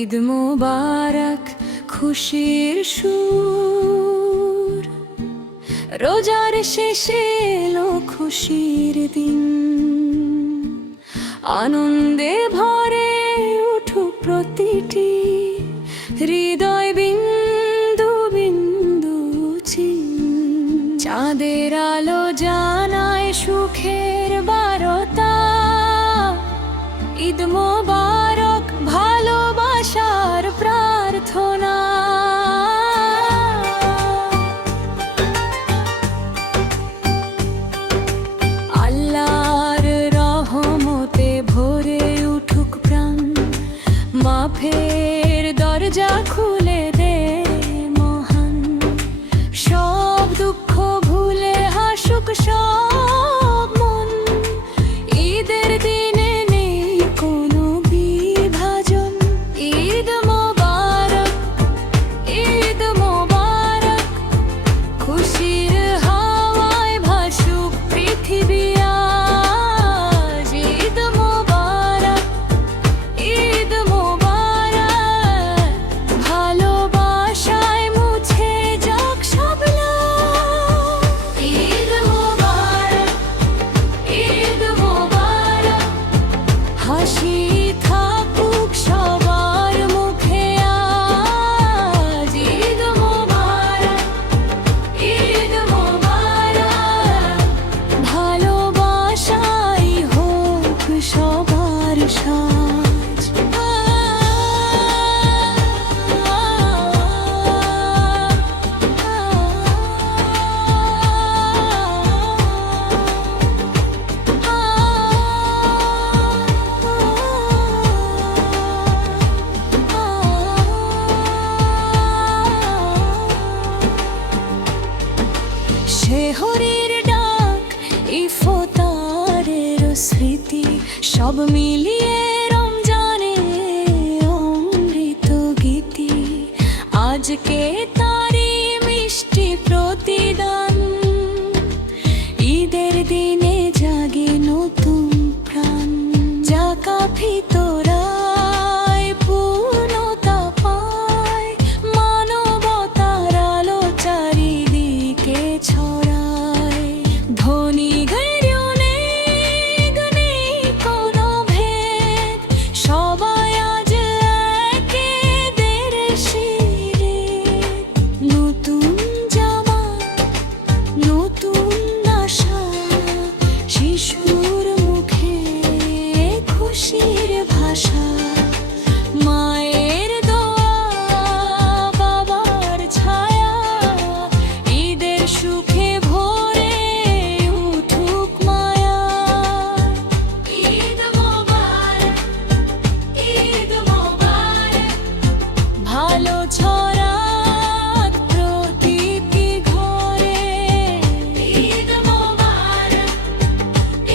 ঈদ মোবারক খুশির সুর, রোজার শেষে এলো খুশির দিন। আনন্দে ভরে উঠুক প্রতিটি হৃদয় বিন্দু বিন্দু চিন। চাঁদের আলো জানায় সুখের বারতা, ঈদ মোবারক ভালোবাসার প্রার্থনা। আল্লাহর রহমতে ভরে উঠুক প্রাণ, মাফের দরজা খুলে দে মহান। সব দুঃখ ভুলে হাসুক সব মন, ঈদের দিনে নেই কোনো বিভাজন। ঈদ মোবারক, ঈদ মোবারক, খুশির হাওয়ায় ভাসুক পৃথিবী আজ। ঈদ মোবারক, ঈদ মোবারক, ভালোবাসায় মুছে যাক সব লাজ। ঈদ মোবারক, ঈদ মোবারক, হাসি থাকুক সবার মুখে আজ। ঈদ মোবারক, ঈদ মোবারক, ভালোবাসাই হোক সবার সাজ। শেহরির ডাক, ইফতারের স্মৃতি, সব মিলিয়ে রমজানে অমৃত গীতি। আজকে তারি মিষ্টি প্রতিদান, ঈদের দিনে জাগে নতুন প্রাণ। জাকাফি তোরায় পূর্ণতা পায়, মানবতার আলো চারিদিকে ছড়ায়। ধনী গরিব নেই কোনো ভেদ, সবাই আজ একে দেশে। নতুন জামা, নতুন আশা, শিশুর মুখে খুশির ভাষা। মায়ের দোয়া, বাবার ছায়া, ঈদের সুখে ভরে উঠুক মায়া। ঈদ মোবারক, ঈদ মোবারক, ভালো ছড়াক প্রতিটি ঘরে। ঈদ মোবারক,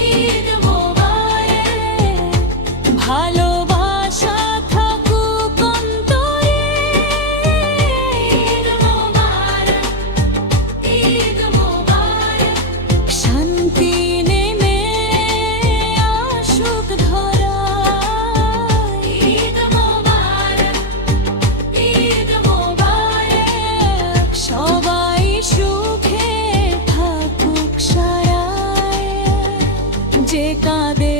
ঈদ মোবারক, ভালোবাসা থাকুক অন্তরে। ঈদ মোবারক, ঈদ মোবারক, শান্তি নেমে আসুক ধরায়। ঈদ মোবারক, ঈদ মোবারক, সবাই সুখে থাকুক সারায়। যে কাঁদে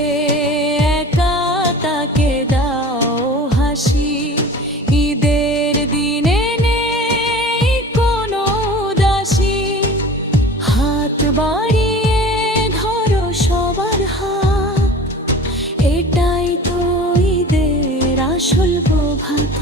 একা তাকে দাও হাসি, ঈদের দিনে নেই কোনো উদাসী। হাত বাড়িয়ে ধরো সবার হাত, এটাই তো ঈদের আসল প্রভাত।